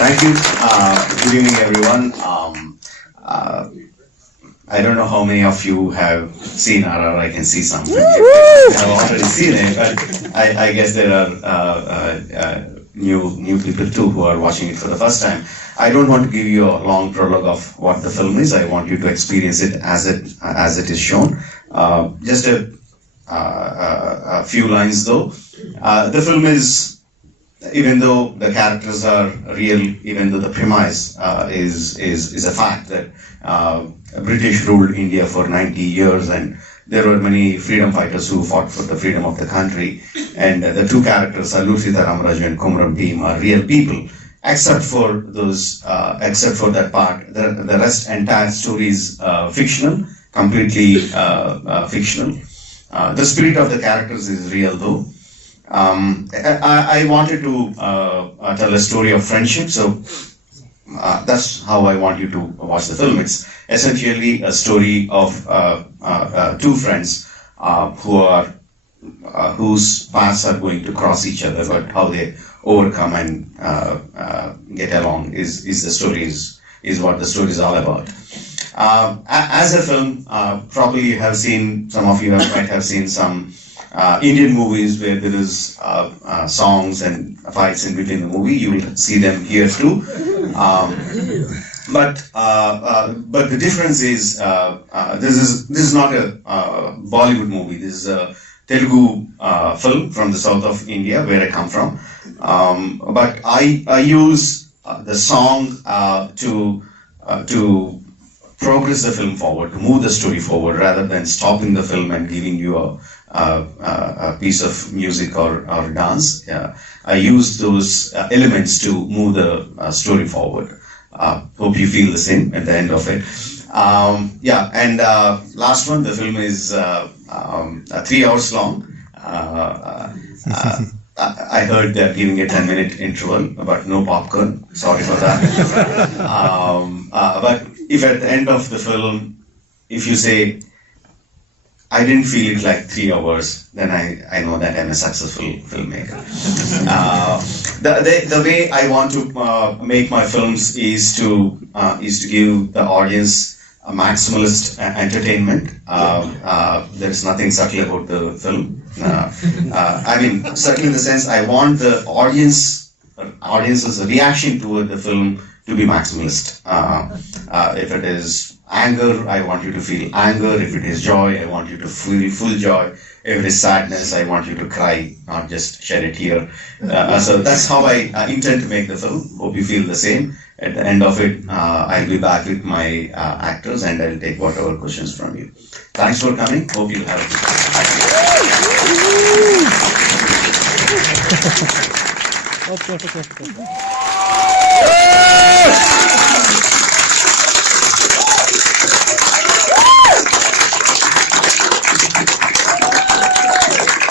Thank you. Good evening, everyone. I don't know how many of you have seen RRR. I can see some. Have already seen it, but I guess there are new people too who are watching it for the first time. I don't want to give you a long prologue of what the film is. I want you to experience it as it is shown. Just a few lines though. The film is, even though the characters are real, even though the premise is a fact that British ruled India for 90 years, and there were many freedom fighters who fought for the freedom of the country. And the two characters, Luthita Ramaraju and Kumram Bhim, are real people, except for that part. The rest, entire story is fictional, completely fictional. The spirit of the characters is real, though. I wanted to tell a story of friendship, so that's how I want you to watch the film. It's essentially a story of two friends whose paths are going to cross each other, but how they overcome and get along is what the story is all about. As a film, probably you have seen, some of you might have seen some Indian movies where there is songs and fights in between the movie. You will see them here too. But the difference is this is not a Bollywood movie. This is a Telugu film from the south of India, where I come from. But I use the song to progress the film forward, to move the story forward, rather than stopping the film and giving you a piece of music or dance. I use those elements to move the story forward. Hope you feel the same at the end of it. Last one, the film is 3 hours long. I heard they're giving a 10-minute interval, but no popcorn. Sorry for that. But if at the end of the film, if you say, I didn't feel it like 3 hours, then I know that I'm a successful filmmaker. The way I want to make my films is to give the audience a maximalist entertainment. There is nothing subtle about the film. I mean, subtle in the sense I want the audience's reaction toward the film to be maximalist. If it is anger, I want you to feel anger. If it is joy, I want you to feel full joy. If it is sadness, I want you to cry, not just shed a tear. So that's how I intend to make the film. Hope you feel the same. At the end of it, I'll be back with my actors and I'll take whatever questions from you. Thanks for coming. Hope you have a good time.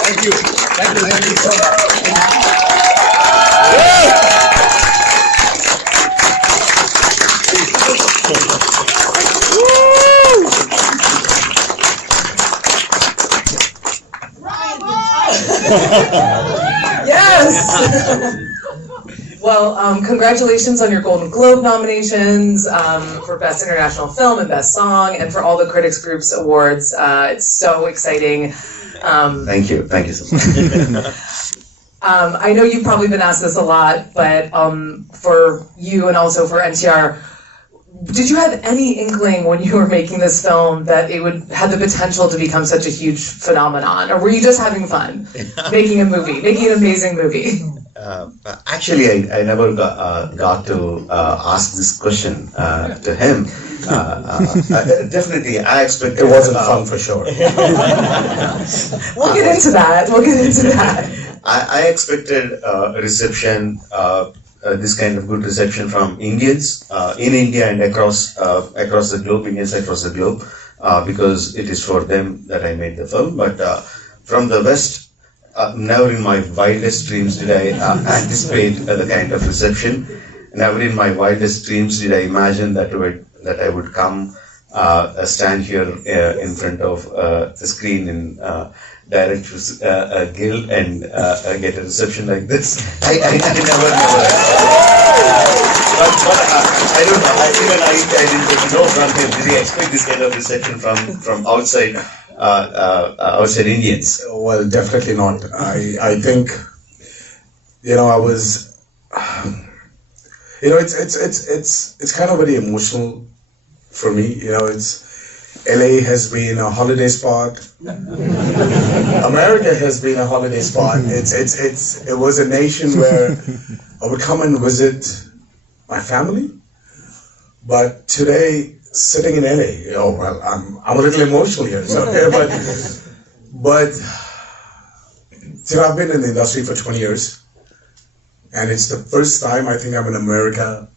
Thank you. Thank you so much. Yes! Well, congratulations on your Golden Globe nominations for Best International Film and Best Song, and for all the Critics Group's awards. It's so exciting. Thank you so much. I know you've probably been asked this a lot, but for you and also for NTR, did you have any inkling when you were making this film that it would have the potential to become such a huge phenomenon? Or were you just having fun making an amazing movie? Actually, I never got to ask this question to him. Definitely, I expected... It wasn't fun for sure. We'll get into that. I expected a reception, this kind of good reception from Indians in India and across the globe, Indians across the globe, because it is for them that I made the film. But from the West, never in my wildest dreams did I anticipate the kind of reception. Never in my wildest dreams did I imagine that I would come stand here in front of the screen in Directors Guild and get a reception like this. I never. I don't know. I didn't know from him. Did he expect this kind of reception from outside outside Indians? Well, definitely not. I think, I was, it's kind of very emotional for me. LA has been a holiday spot. America has been a holiday spot. It was a nation where I would come and visit my family. But today, sitting in LA, I'm a little emotional here. So, but I've been in the industry for 20 years, and it's the first time I think I'm in America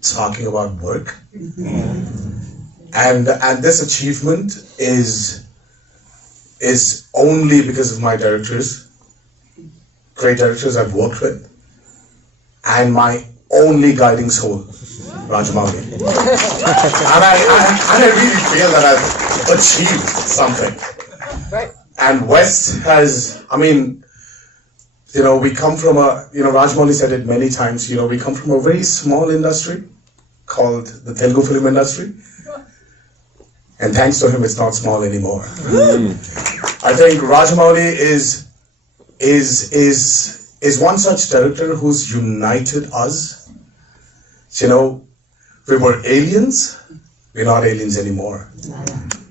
talking about work. And this achievement is only because of my directors, great directors I've worked with, and my only guiding soul, Rajamouli. and I really feel that I've achieved something. Right. And West has, we come from Rajamouli said it many times, we come from a very small industry called the Telugu film industry. And thanks to him, it's not small anymore. I think Rajamouli is one such director who's united us. We were aliens. We're not aliens anymore.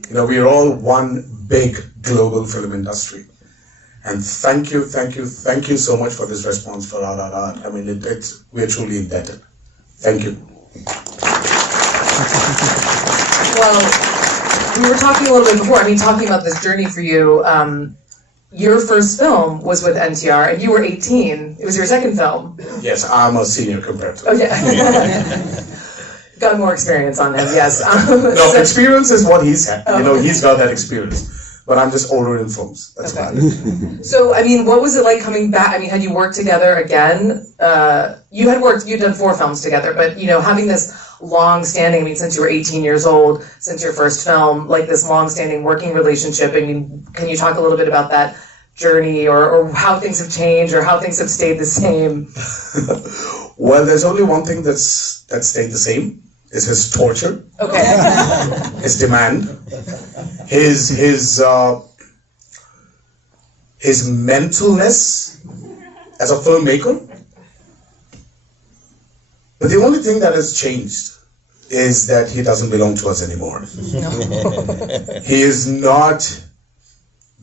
We are all one big global film industry. And thank you so much for this response for RRR. We're truly indebted. Thank you. Well, we were talking a little bit before, talking about this journey for you. Your first film was with NTR, and you were 18. It was your second film. Yes, I'm a senior compared to him. Okay. Got more experience on him, yes. No, experience is what he's had. He's got that experience. But I'm just older in films. That's about it. So, what was it like coming back? Had you worked together again? You'd done 4 films together, but, having this long-standing, since you were 18 years old, since your first film, like this long-standing working relationship, can you talk a little bit about that journey or how things have changed or how things have stayed the same? Well, there's only one thing that stayed the same, is his torture. Okay. His demand. His mentalness as a filmmaker. But the only thing that has changed is that he doesn't belong to us anymore. No. He is not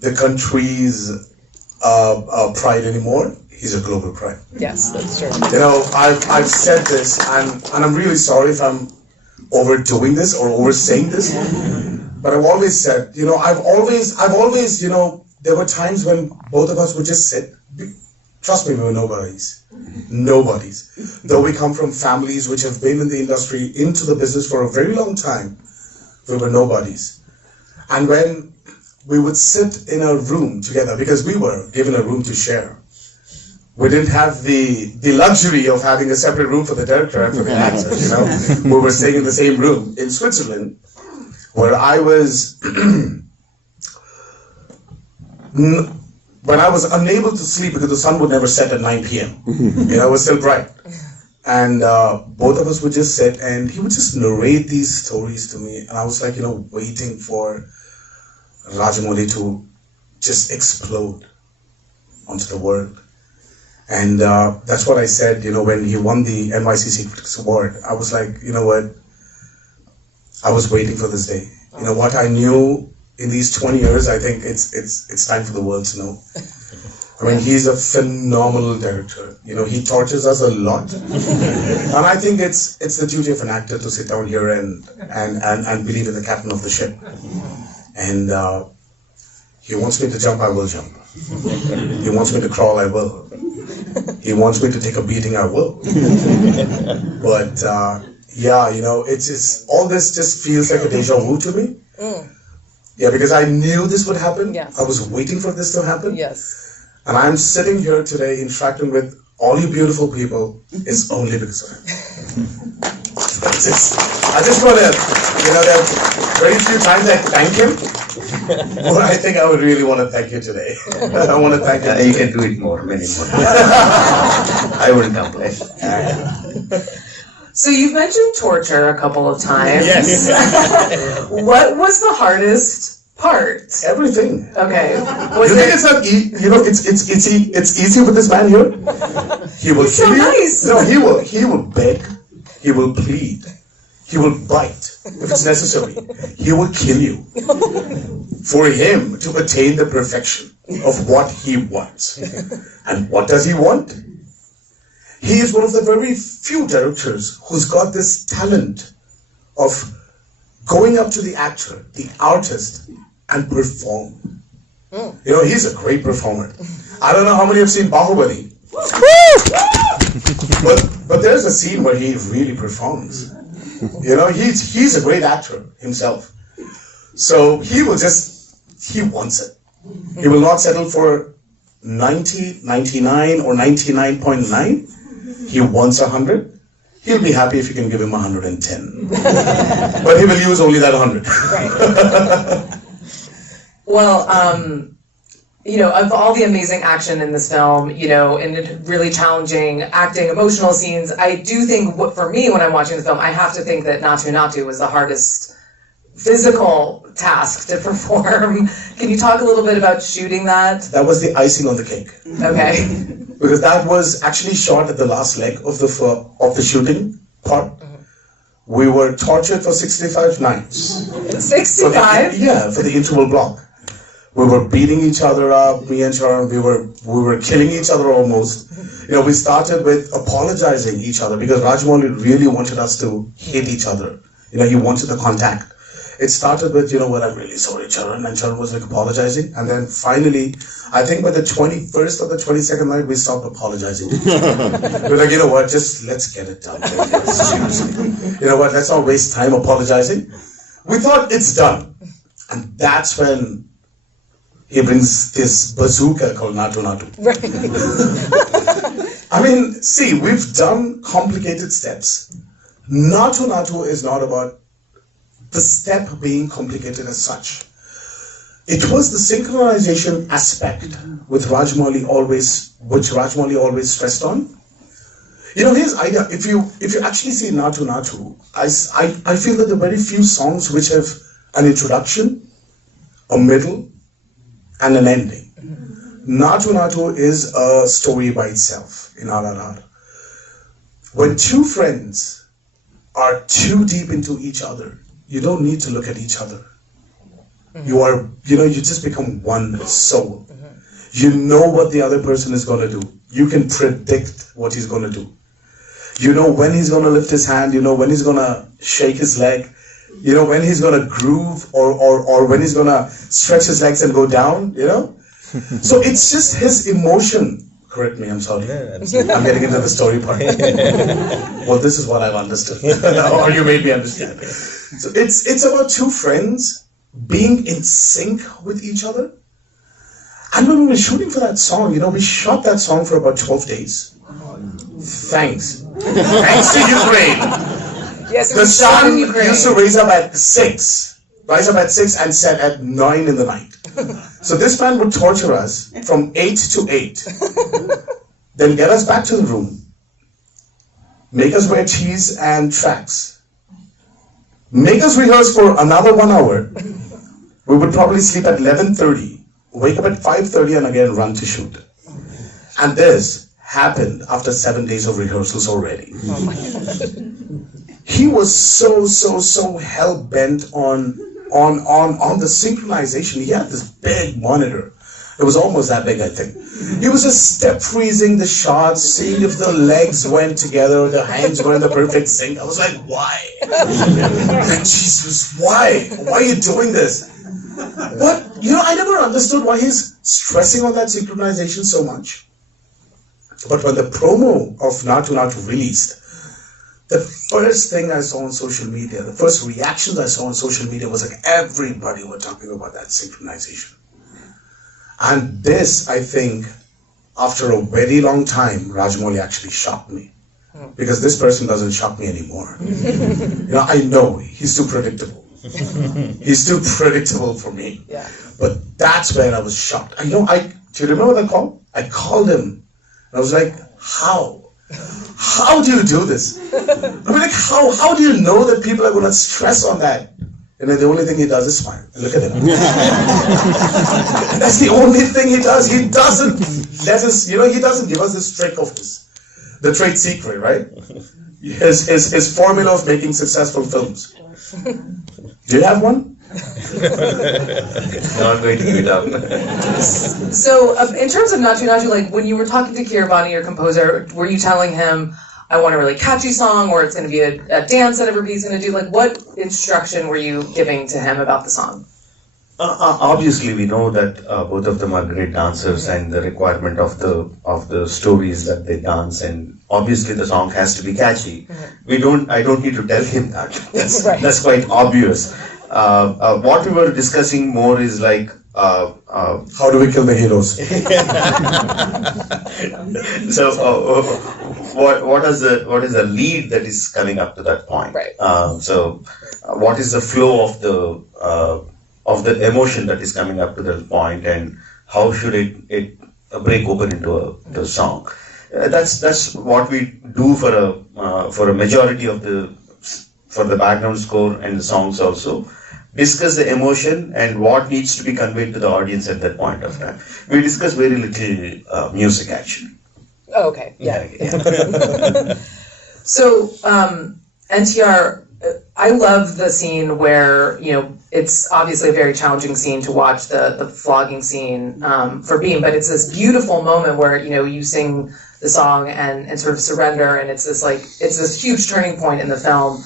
the country's pride anymore. He's a global pride. Yes, that's true. I've said this, and I'm really sorry if I'm overdoing this or oversaying this, but I've always said, I've always, there were times when both of us would just sit. Trust me, we were nobodies. Nobodies. Though we come from families which have been in the industry, into the business for a very long time, we were nobodies. And when we would sit in a room together, because we were given a room to share, we didn't have the luxury of having a separate room for the director and for the actors, We were staying in the same room in Switzerland, where I was, when I was unable to sleep because the sun would never set at 9 p.m. It was still bright. And both of us would just sit, and he would just narrate these stories to me. And I was like, waiting for Rajamouli to just explode onto the world. And that's what I said, when he won the NYCC Critics Award. I was like, what? I was waiting for this day. What I knew in these 20 years, I think it's time for the world to know. He's a phenomenal director. He tortures us a lot. And I think it's the duty of an actor to sit down here and believe in the captain of the ship. And he wants me to jump, I will jump. He wants me to crawl, I will. He wants me to take a beating, I will. But it's just, all this just feels like a deja vu to me. Yeah, because I knew this would happen. Yes. I was waiting for this to happen. Yes. And I'm sitting here today interacting with all you beautiful people. It's only because of him. I just want to, there are very few times I thank him. But I think I would really want to thank you today. I want to thank you. You can do it more, many more. I wouldn't complain. So you've mentioned torture a couple of times. Yes. What was the hardest part? Everything. Okay. You think it's not it's easy with this man here? He will He's so kill you. nice. No, he will beg, he will plead, he will bite if it's necessary. He will kill you for him to attain the perfection of what he wants. And what does he want? He is one of the very few directors who's got this talent of going up to the actor, the artist, and perform. You know, he's a great performer. I don't know how many have seen Bahubali. but there's a scene where he really performs. You know, he's a great actor himself. So he wants it. He will not settle for 90, 99, or 99.9. He wants 100. He'll be happy if you can give him 110. But he will use only that 100. Well, you know, of all the amazing action in this film, you know, and really challenging acting, emotional scenes, I do think, for me, when I'm watching the film, I have to think that Natu Natu was the hardest physical task to perform. Can you talk a little bit about shooting that? That was the icing on the cake. Okay. Because that was actually shot at the last leg of the shooting part. We were tortured for 65 nights. 65? For the interval block. We were beating each other up, me and Sharon, we were killing each other almost. You know, we started with apologizing each other because Rajamouli really wanted us to hate each other. You know, he wanted the contact. It started with, you know what, I'm really sorry, Charan, and Charan was like apologizing. And then finally, I think by the 21st or the 22nd night, we stopped apologizing. We're like, you know what, just let's get it done. Seriously. You know what, let's not waste time apologizing. We thought it's done. And that's when he brings this bazooka called Natu Natu. I mean, see, we've done complicated steps. Natu Natu is not about the step being complicated as such. It was the synchronization aspect which Rajamouli always stressed on. You know, his idea, if you actually see Natu Natu, I feel that there are very few songs which have an introduction, a middle, and an ending. Natu Natu is a story by itself in RRR. When two friends are too deep into each other, you don't need to look at each other. You just become one soul. You know what the other person is going to do. You can predict what he's going to do. You know when he's going to lift his hand, you know when he's going to shake his leg, you know when he's going to groove or when he's going to stretch his legs and go down, you know? So it's just his emotion. Correct me, I'm sorry. Yeah, I'm getting into the story part. Well, this is what I've understood. Or you made me understand. So it's about two friends being in sync with each other. And when we were shooting for that song, you know, we shot that song for about 12 days. Thanks. Thanks to Ukraine. Yes, it The was shot in sun Ukraine. used to rise up at 6 and set at 9 in the night. So this man would torture us from 8 to 8. Then get us back to the room. Make us wear cheese and tracks. Make us rehearse for another 1 hour. We would probably sleep at 11:30, wake up at 5:30 and again run to shoot. And this happened after 7 days of rehearsals already. Oh my God. He was so hell-bent on the synchronization. He had this big monitor. It was almost that big, I think. He was just step freezing the shots, seeing if the legs went together, the hands were in the perfect sync. I was like, why? Like, Jesus, why? Why are you doing this? But, you know, I never understood why he's stressing on that synchronization so much. But when the promo of Natu Natu released, the first thing I saw on social media, the first reactions I saw on social media was like everybody were talking about that synchronization. And this, I think, after a very long time, Rajamouli actually shocked me. Because this person doesn't shock me anymore. You know, I know he's too predictable. He's too predictable for me. Yeah. But that's where I was shocked. Do you remember the call? I called him. I was like, how? how do you do this? I mean, like, how do you know that people are going to stress on that? And then the only thing he does is smile. Look at him. That's the only thing he does. He doesn't let us, he doesn't give us this trick of his, the trade secret, right? His formula of making successful films. Do you have one? Not going to give it up. So, in terms of Natu Natu, like when you were talking to Keeravani, your composer, were you telling him, I want a really catchy song, or it's going to be a dance that everybody's going to do? Like, what instruction were you giving to him about the song? Obviously, we know that both of them are great dancers, and the requirement of the stories that they dance, and obviously the song has to be catchy. I don't need to tell him that. That's quite obvious. What we were discussing more is like how do we kill the heroes? So what is the lead that is coming up to that point? Right. So what is the flow of the emotion that is coming up to that point, and how should it break open into a song? That's what we do for a majority of for the background score and the songs also. Discuss the emotion and what needs to be conveyed to the audience at that point of time. We discuss very little music actually. Oh, okay. Yeah. So, NTR, I love the scene where, it's obviously a very challenging scene to watch, the flogging scene for Beam, but it's this beautiful moment where, you sing the song and sort of surrender, and it's this huge turning point in the film.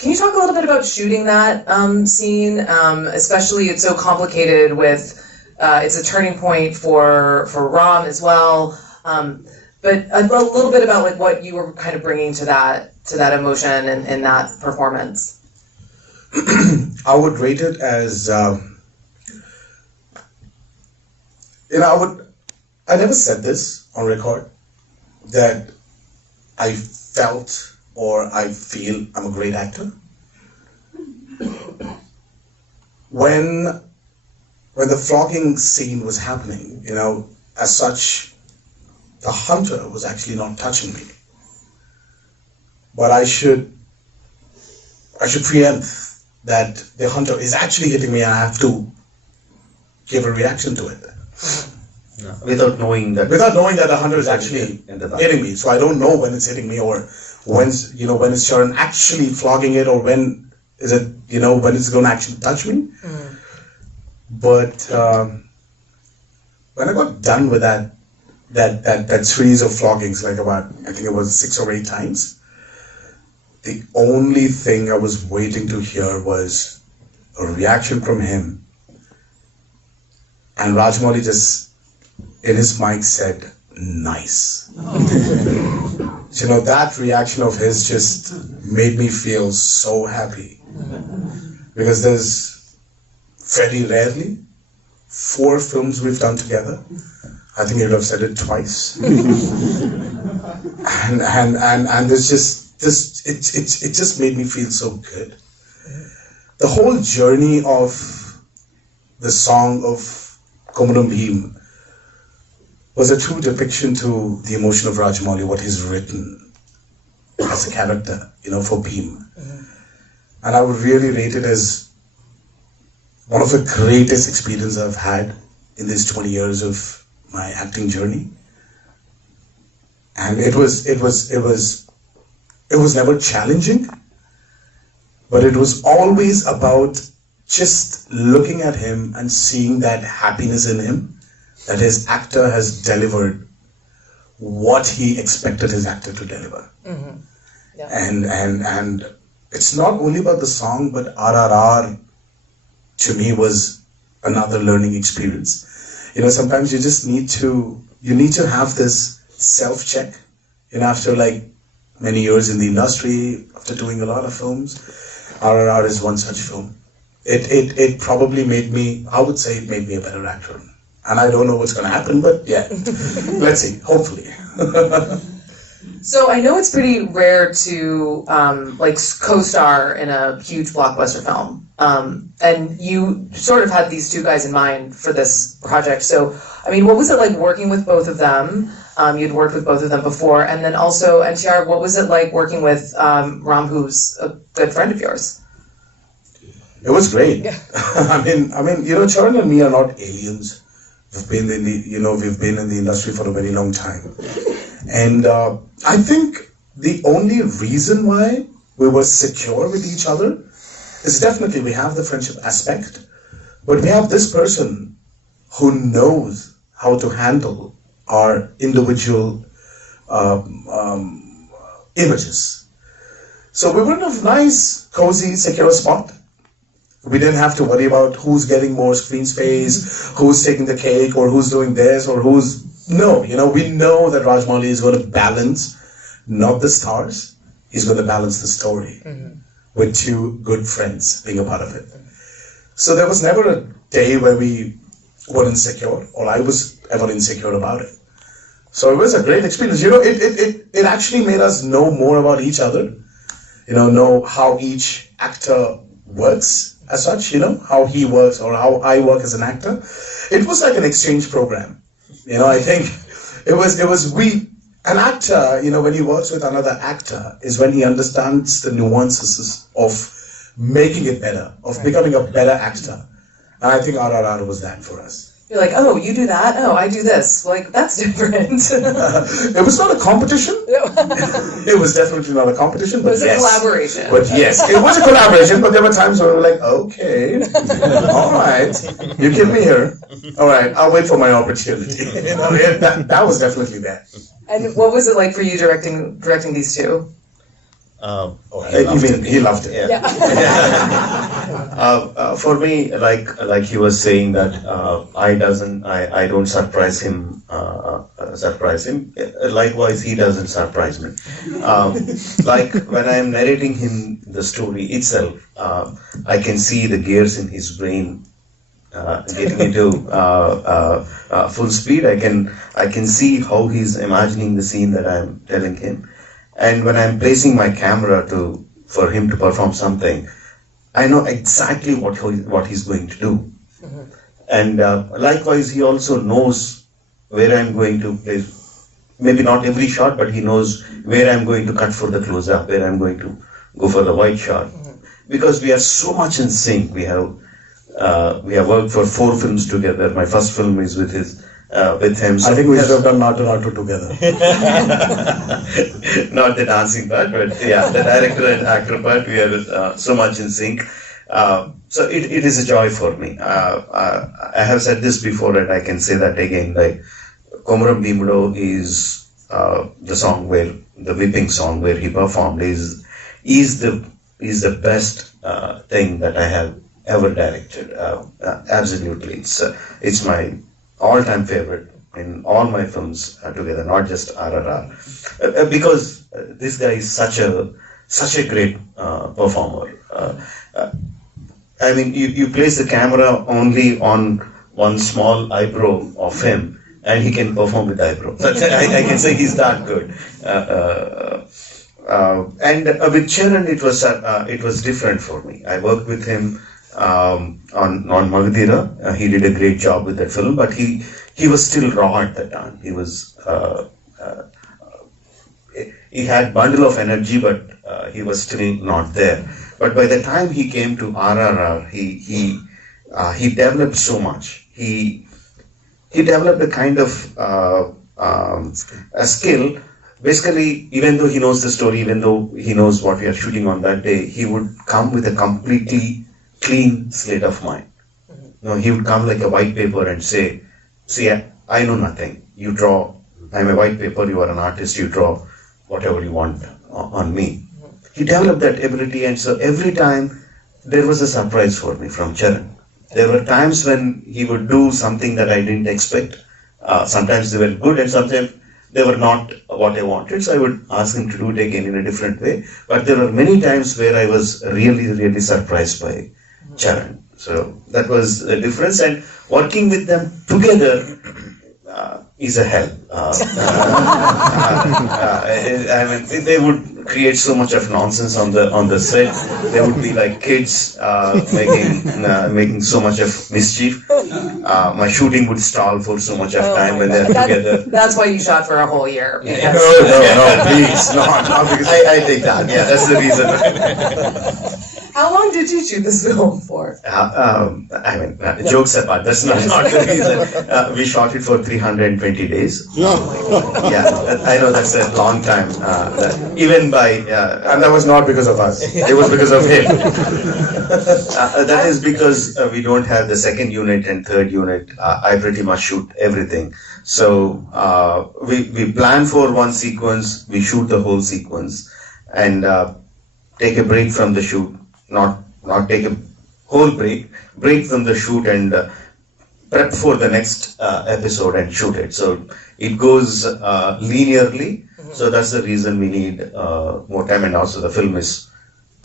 Can you talk a little bit about shooting that scene? Especially, it's so complicated with, it's a turning point for Ram as well. But a little bit about like what you were kind of bringing to that emotion and that performance. I would rate it as, I never said this on record, that I felt or I feel I'm a great actor. When the flogging scene was happening, as such, the hunter was actually not touching me. But I should preempt that the hunter is actually hitting me and I have to give a reaction to it. No, without knowing that the hunter is actually hitting me. So I don't know when it's hitting me, or when is Sharon actually flogging it, or when is it, when it's going to actually touch me. But when I got done with that series of floggings, like about, I think it was 6 or 8 times, the only thing I was waiting to hear was a reaction from him. And Rajamouli just, in his mic, said, "Nice." That reaction of his just made me feel so happy. Because there's very rarely 4 films we've done together. I think you'd have said it twice. and there's it just made me feel so good. The whole journey of the song of Komaram Bhim was a true depiction to the emotion of Rajamouli, what he's written as a character, for Bhim. And I would really rate it as one of the greatest experiences I've had in these 20 years of my acting journey. And it was never challenging, but it was always about just looking at him and seeing that happiness in him, that his actor has delivered what he expected his actor to deliver. Mm-hmm. Yeah. And it's not only about the song, but RRR to me was another learning experience. Sometimes you just need to have this self-check, after like many years in the industry, after doing a lot of films. RRR is one such film. It probably made me, I would say it made me a better actor. And I don't know what's going to happen, but yeah, let's see, hopefully. So I know it's pretty rare to co-star in a huge blockbuster film. And you sort of had these 2 guys in mind for this project. So, I mean, what was it like working with both of them? You'd worked with both of them before, and then also NTR. What was it like working with Ram, who's a good friend of yours? It was great. Yeah. I mean, Charan and me are not aliens. We've been in the industry for a very long time, and I think the only reason why we were secure with each other is definitely we have the friendship aspect, but we have this person who knows how to handle our individual images. So we were in a nice, cozy, secure spot. We didn't have to worry about who's getting more screen space, who's taking the cake, or who's doing this, or who's... No, we know that Rajamouli is going to balance, not the stars, he's going to balance the story with two good friends being a part of it. So there was never a day where we were insecure, or I was ever insecure about it. So it was a great experience. It actually made us know more about each other, know how each actor works as such, how he works or how I work as an actor. It was like an exchange program. I think an actor, when he works with another actor is when he understands the nuances of making it better, of becoming a better actor. And I think RRR was that for us. You're like, oh, you do that? Oh, I do this. Like, that's different. It was not a competition. It was definitely not a competition. But it was a collaboration. But yes, it was a collaboration, but there were times where we were like, okay, all right, you keep me here. All right, I'll wait for my opportunity. That was definitely there. And what was it like for you directing these two? He loved it. Yeah. For me, like he was saying that I don't surprise him. Likewise, he doesn't surprise me. Like when I am narrating him the story itself, I can see the gears in his brain getting into full speed. I can see how he's imagining the scene that I'm telling him. And when I'm placing my camera for him to perform something, I know exactly what he's going to do. And likewise, he also knows where I'm going to place, maybe not every shot, but he knows where I'm going to cut for the close-up, where I'm going to go for the wide shot. Because we are so much in sync. We have worked for 4 films together. My first film is with him. So I think we should have done Natu together. Not the dancing part, but yeah, the director and actor part, we are so much in sync. So it is a joy for me. I have said this before and I can say that again, like Komaram Bhimudo is the song where, the whipping song where he performed is the best thing that I have ever directed. Absolutely. It's my all-time favorite in all my films together, not just RRR, because this guy is such a great performer. I mean, you place the camera only on one small eyebrow of him, and he can perform with eyebrow. I can say he's that good. And with Charan, it was different for me. I worked with him on Magadira. He did a great job with that film, but he was still raw at that time. He was he had bundle of energy, but he was still not there. But by the time he came to RRR, he developed so much. He developed a kind of a skill. Basically, even though he knows the story, even though he knows what we are shooting on that day, he would come with a completely clean slate of mind. He would come like a white paper and say, see, I know nothing. You draw. I'm a white paper. You are an artist. You draw whatever you want on me. He developed that ability, and so every time there was a surprise for me from Charan. There were times when he would do something that I didn't expect. Sometimes they were good and sometimes they were not what I wanted. So I would ask him to do it again in a different way. But there were many times where I was really, really surprised by Charan. So that was a difference. And working with them together, is a hell. I mean, they would create so much of nonsense on the set. There would be like kids making so much of mischief. My shooting would stall for so much of time when they're together. That's why you shot for a whole year. Because No, please, not because I take that. Yeah, that's the reason. How long did you shoot this film for? Jokes apart, that's not the reason. We shot it for 320 days. Yeah, I know that's a long time. Even by and that was not because of us. It was because of him. that is because we don't have the second unit and third unit. I pretty much shoot everything. So we plan for one sequence, we shoot the whole sequence, and take a break from the shoot. Not take a whole break from the shoot and prep for the next episode and shoot it. So it goes linearly. So that's the reason we need more time. And also the film is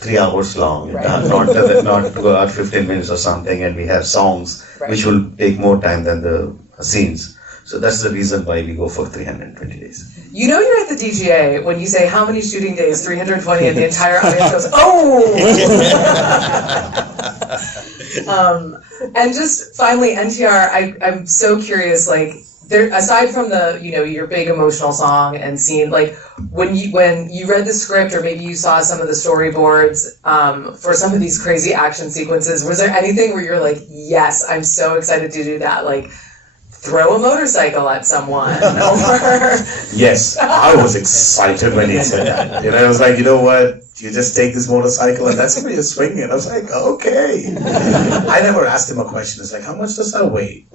3 hours long, not 2 hours 15 minutes or something. And we have songs which will take more time than the scenes. So that's the reason why we go for 320 days. You know you're at the DGA when you say how many shooting days, 320, and the entire audience goes, oh! And just finally, NTR, I'm so curious, like, there, aside from the, your big emotional song and scene, like, when you read the script or maybe you saw some of the storyboards for some of these crazy action sequences, was there anything where you're like, yes, I'm so excited to do that? Like, throw a motorcycle at someone. Yes, I was excited when he said that. I was like, you know what? You just take this motorcycle and that's where you're swinging. I was like, okay. I never asked him a question. It's like, how much does I weigh?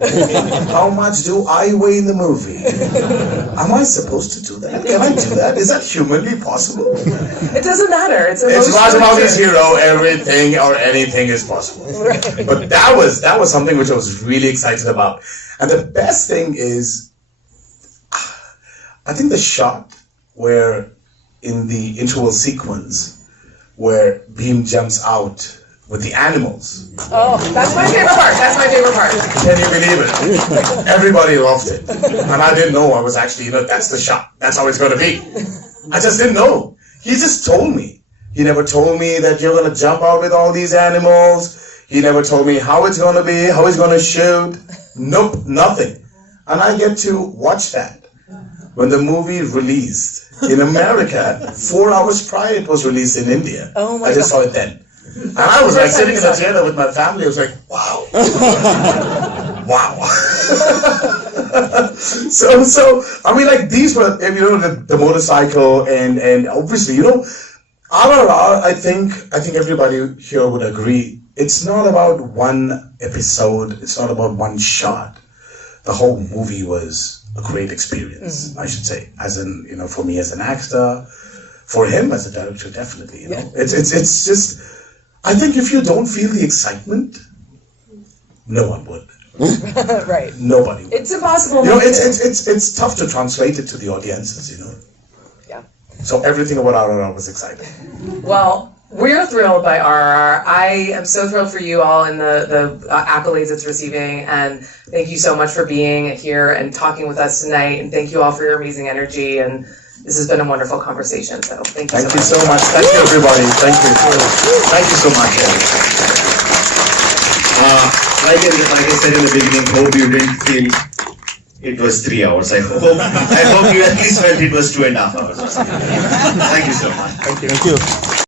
How much do I weigh in the movie? Am I supposed to do that? Can I do that? Is that humanly possible? It doesn't matter. It's Rajamouli's hero. Everything or anything is possible. Right. But that was something which I was really excited about. And the best thing is, I think the shot where in the interval sequence where Bheem jumps out with the animals. Oh, that's my favorite part. That's my favorite part. Can you believe it? Everybody loved it. And I didn't know I was actually, that's the shot. That's how it's going to be. I just didn't know. He just told me. He never told me that you're going to jump out with all these animals. He never told me how it's going to be, how he's going to shoot. Nope, nothing. And I get to watch that when the movie released in America. 4 hours prior it was released in India. Oh my I just saw it then. And I was like sitting in the theater with my family. I was like, wow. Wow. So I mean, like, these were, the motorcycle and obviously, RRR, I think everybody here would agree, it's not about one episode, it's not about one shot. The whole movie was a great experience, I should say, as in, for me as an actor, for him as a director, definitely, It's just, I think if you don't feel the excitement, no one would. Right. Nobody would. It's impossible. It's tough to translate it to the audiences, Yeah. So everything about RRR was exciting. Well, we're thrilled by RRR. I am so thrilled for you all and the accolades it's receiving, and thank you so much for being here and talking with us tonight, and thank you all for your amazing energy, and this has been a wonderful conversation, so thank you so much. Thank you, everybody. Thank you. Thank you so much. Like I said in the beginning, hope you didn't feel it was 3 hours. I hope you at least felt it was 2.5 hours or something. Thank you so much. Thank you.